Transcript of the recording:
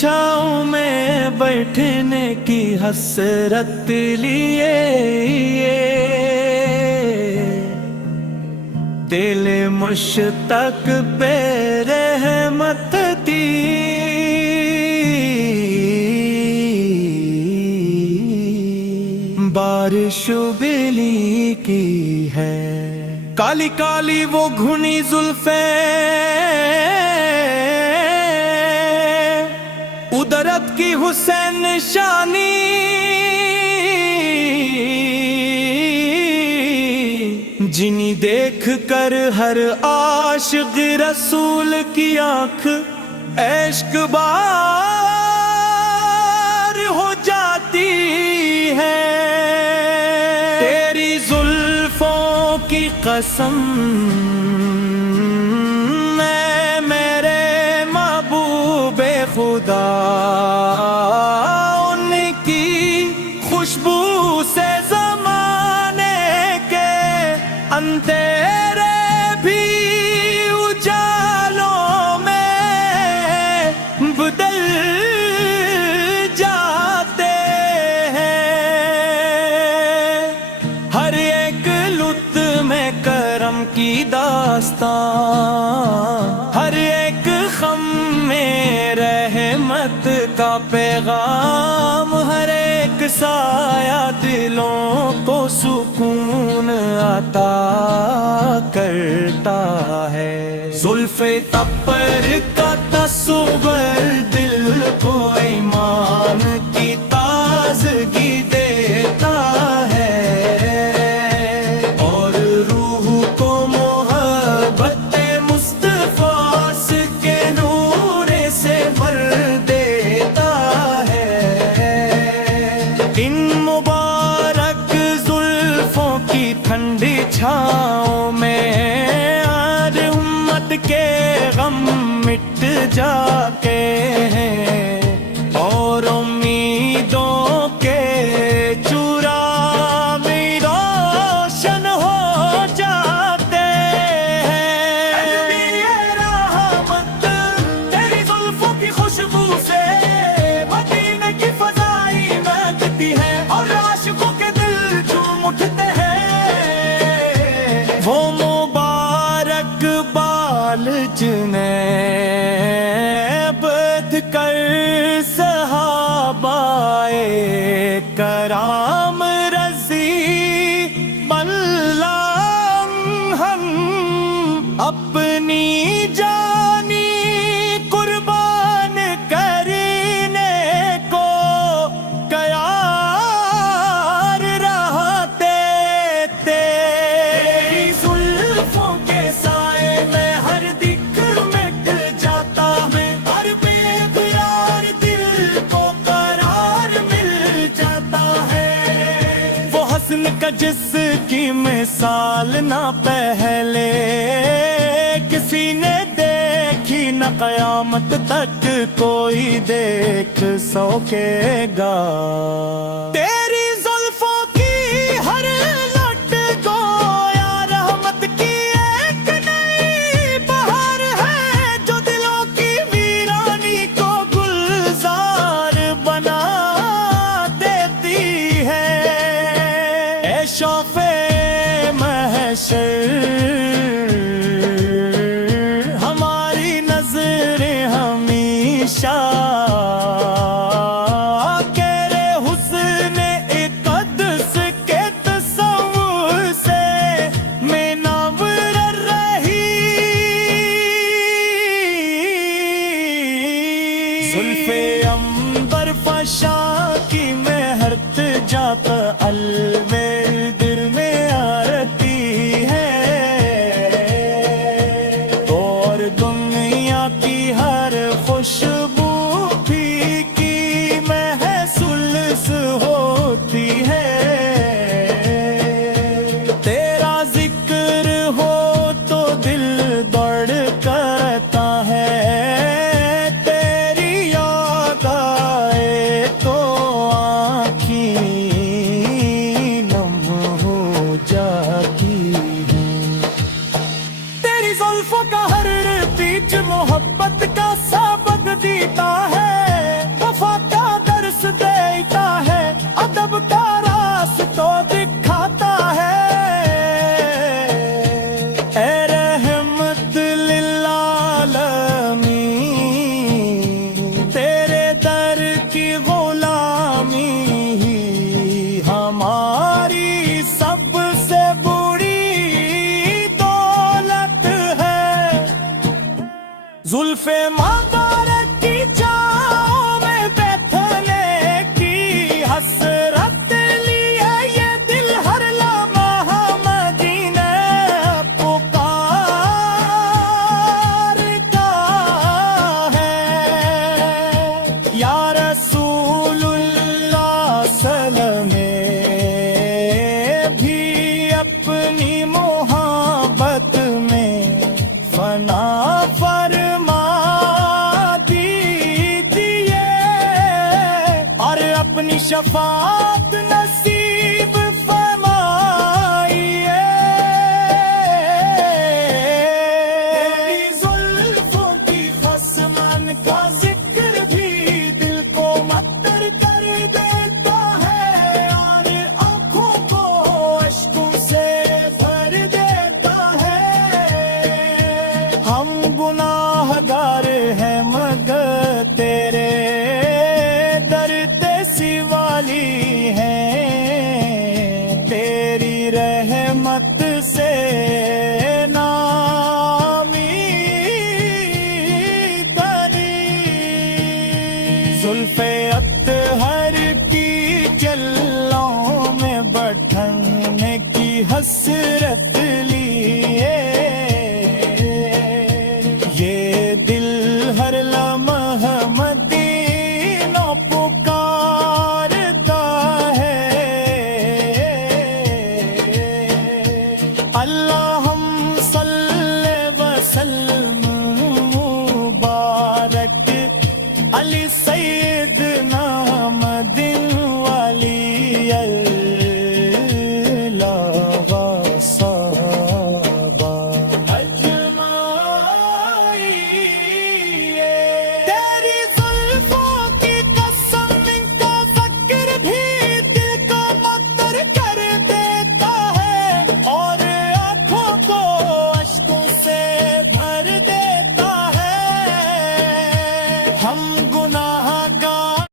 छाँव में बैठने की हसरत लिए दिल मुश्ताक पे रहमत दी। बारिश बिली की है काली काली वो घुनी जुल्फे, उदरत की हुसैन निशानी। जिन्हीं देख कर हर आशिक रसूल की आंख इश्क बार हो जाती है। तेरी जुल्फों की कसम मैं मेरे महबूबे खुदा, उनकी खुशबू से ज़माने के अंधेरे भी उजालों में बदल जाते हैं। हर एक लुत्फ में करम की दास्तां, हर एक खम में रहमत का पैगाम, हर एक साया दिलों को सुकून अता करता है। जुल्फ़े तपर का तस्वर दिल को ईमान की ताज़गी देता है और रूह को मोहब्बत मुस्तफ़ा के नूर से भर देता है। इन मुबारक जुल्फ़ों की ठंडी छाँव में आज उम्मत के गम मिट जाते हैं और उम्मीदों के चुराग रोशन हो जाते हैं। रहमत तेरी जुल्फ़ों की खुशबू से मदीने की फ़ज़ाएं महकती है और आशिकों के दिल झूम उठते हैं। वो मुबारक बाल जुनैब कर सहाबाए कराम रज़ी बल्लाम हम अपनी जानी कुर्बान करने को तैयार रहते थे। जुल्फ़ों के साए में हर दिक मिट जाता है, हर बेकरार दिल को करार मिल जाता है। वो हस्न का जिसकी मिसाल ना पहले किसी ने देखी न क़यामत तक कोई देख सकेगा। तेरी जुल्फ़ों की हर लट गोया रहमत की एक नई बहार है जो दिलों की वीरानी को गुलजार बना देती है। ए शौक़े महशर हमारी नज़रें हमेशा तेरे हुस्न इक़दस के तस्वुर से मेनावर रही। जुल्फ़े अंबर फशा की मेहरत जात अलवेदर में आरती है और दुनिया की हर खुशबू फीकी महसूस होती है। तेरा जिक्र हो तो दिल दौड़ करता है, तेरी याद आए तो आँखें اپنی شفاعت نصیب فرمائیے تیری زلفوں کی خصمن کا ذکر بھی دل کو متر کر دیتا ہے اور آنکھوں کو اشکوں سے بھر دیتا ہے ہم گناہ گار ہیں مگر تیرے والی ہے تیری رحمت سے ناامید تری زلف اطہر کی چلوں میں بٹھنے کی حسرت لیے یہ دل ہر لمحہ مدینوں اللہم صلی وسلم مبارک علی سید